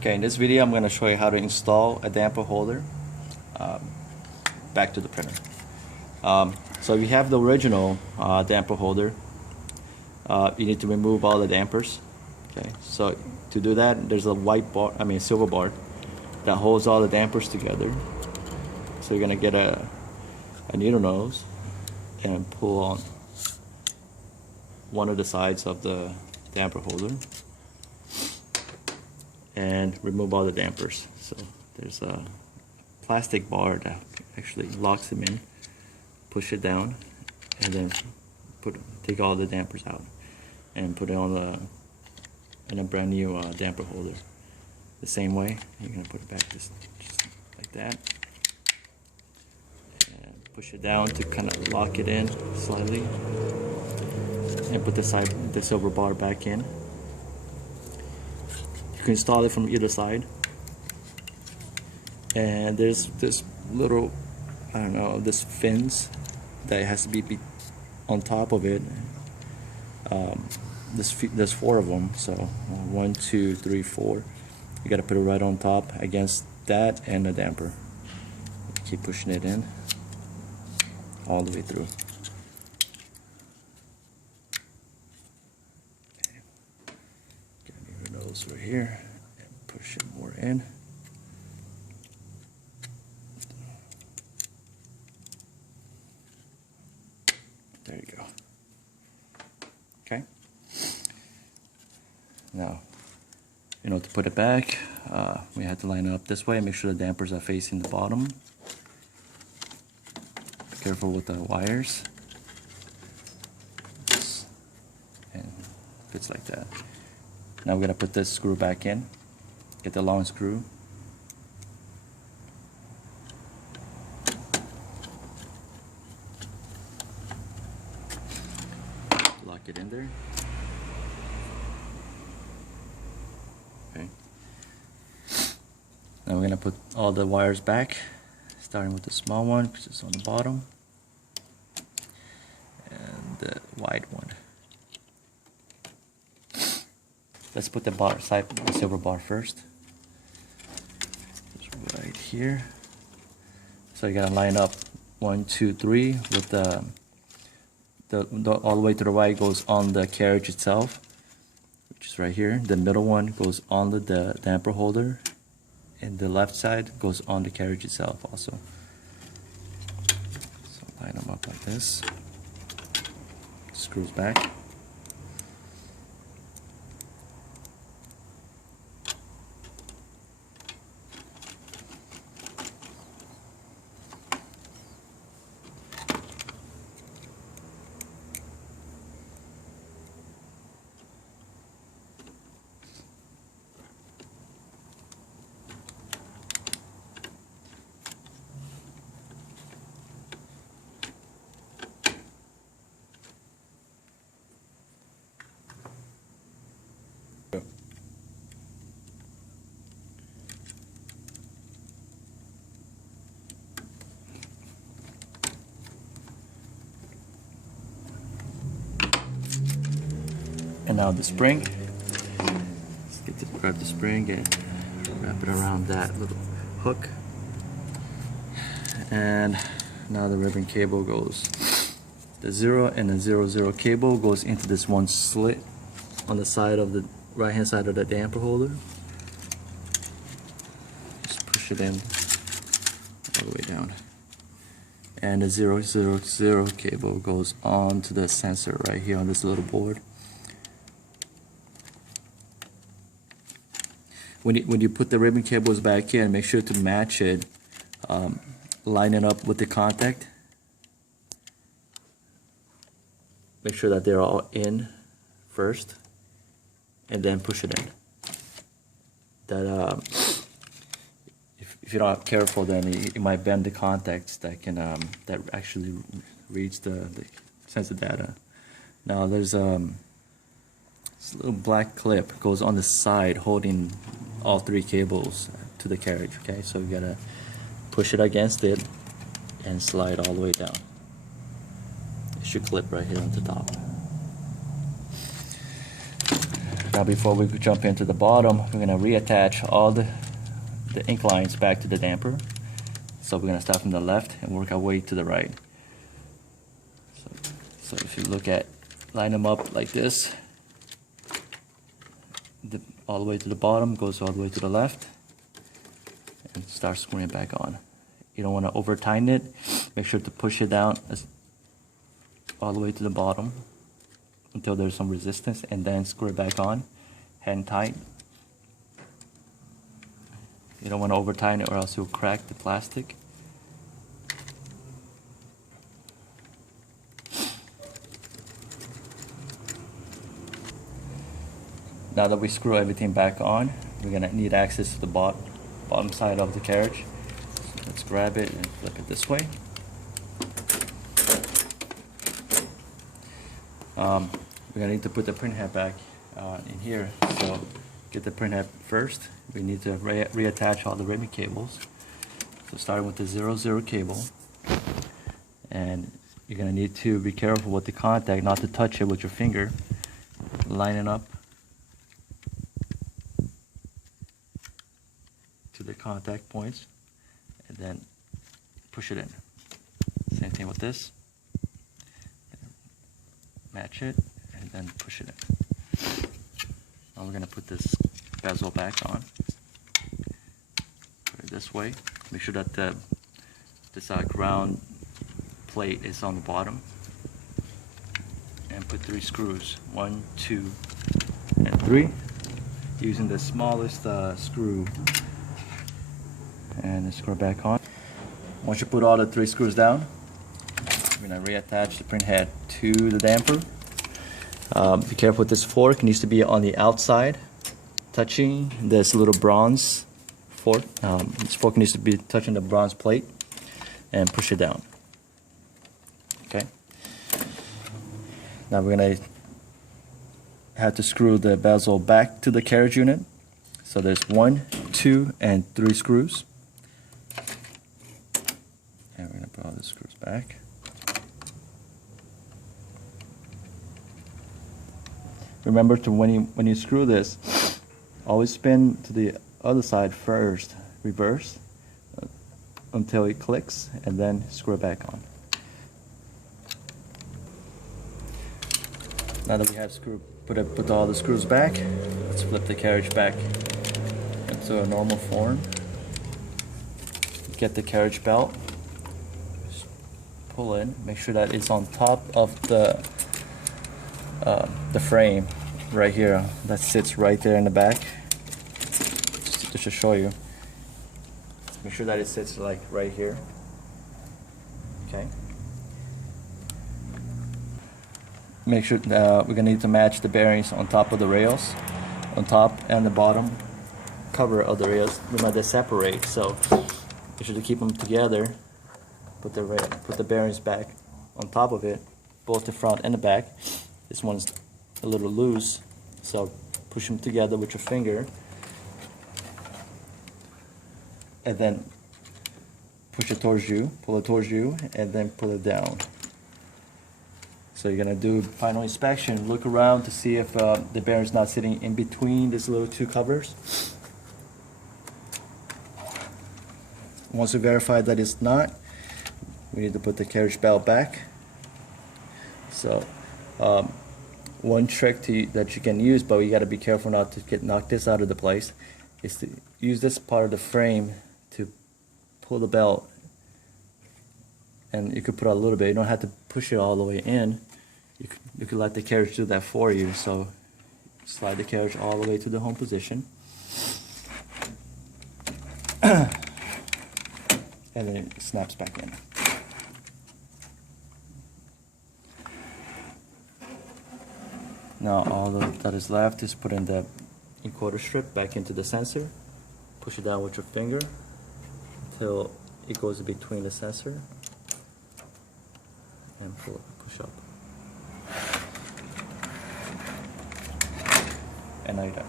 Okay, in this video I'm going to show you how to install a damper holder back to the printer. So if you have the original damper holder, you need to remove all the dampers. Okay, so to do that, there's a silver bar that holds all the dampers together. So you're going to get a needle nose and pull on one of the sides of the damper holder and remove all the dampers. So there's a plastic bar that actually locks them in. Push it down and then take all the dampers out and put it on in a brand new damper holder. The same way, you're gonna put it back just like that and push it down to kind of lock it in slightly, and put the silver bar back in. You can install it from either side, and there's this little, this fins that has to be on top of it. There's 4 of them, so 1, 2, 3, 4. You gotta put it right on top against that and the damper. Keep pushing it in all the way through. Okay. Get your nose right here and push it more in. There you go. Okay. Now, to put it back, we have to line it up this way. Make sure the dampers are facing the bottom. Be careful with the wires. And fits like that. Now we're gonna put this screw back in. Get the long screw. Lock it in there. Okay. Now we're going to put all the wires back, starting with the small one because it's on the bottom, and the wide one. Let's put the silver bar first. It's right here. So you got to line up 1, 2, 3 with the all the way to the right goes on the carriage itself, which is right here. The middle one goes on the damper holder, and the left side goes on the carriage itself also. So line them up like this. Screws back. And now the spring. Let's grab the spring and wrap it around that little hook. And now the ribbon cable goes. The 0 and the 0 cable goes into this one slit on the side of the right hand side of the damper holder. Just push it in all the way down. And the 0 cable goes on to the sensor right here on this little board. When you put the ribbon cables back in, make sure to match it, line it up with the contact. Make sure that they're all in first, and then push it in. That if you're not careful, then it might bend the contacts that actually reads the sensor data. Now there's this little black clip goes on the side holding all 3 cables to the carriage. Okay, so you gotta push it against it and slide all the way down. It should clip right here on the top. Now before we jump into the bottom, we're going to reattach all the ink lines back to the damper. So we're going to start from the left and work our way to the right. So if you line them up like this, all the way to the bottom, goes all the way to the left, and start screwing it back on. You don't want to over tighten it. Make sure to push it down all the way to the bottom until there's some resistance, and then screw it back on, hand tight. You don't want to over tighten it or else you'll crack the plastic. Now that we screw everything back on, we're going to need access to the bottom side of the carriage. So let's grab it and flip it this way. We're going to need to put the print head back in here. So get the print head first. We need to reattach all the ribbon cables. So starting with the 00 cable. And you're going to need to be careful with the contact, not to touch it with your finger. Line it up to the contact points and then push it in. Same thing with this. Match it and then push it in. Now we're going to put this bezel back on. Put it this way. Make sure that this ground plate is on the bottom. And put 3 screws. 1, 2, and 3. Using the smallest screw. And screw it back on. Once you put all the 3 screws down, we're going to reattach the print head to the damper. Be careful with this fork. It needs to be on the outside, touching this little bronze fork. This fork needs to be touching the bronze plate, and push it down. Okay. Now we're going to have to screw the bezel back to the carriage unit. So there's 1, 2, and 3 screws. And we're going to put all the screws back. Remember to when you screw this, always spin to the other side first, reverse, until it clicks, and then screw it back on. Now that we have put all the screws back, let's flip the carriage back into a normal form. Get the carriage belt, just pull in, make sure that it's on top of the frame right here that sits right there in the back. Just to show you, make sure that it sits like right here. Okay. Make sure we're gonna need to match the bearings on top of the rails, on top and the bottom cover of the rails. Remember, they separate, so you should keep them together. Put the bearings back on top of it, both the front and the back. This one's a little loose, so push them together with your finger, and then push it towards you, pull it towards you, and then pull it down. So you're gonna do final inspection, look around to see if the bearing's not sitting in between these little 2 covers. Once you verify that it's not, we need to put the carriage belt back. So one trick that you can use, but you got to be careful not to knock this out of the place, is to use this part of the frame to pull the belt. And you could put out a little bit. You don't have to push it all the way in. You could let the carriage do that for you. So slide the carriage all the way to the home position. And then it snaps back in. Now all that is left is put in the encoder strip back into the sensor. Push it down with your finger until it goes between the sensor, and push up. And now you're done.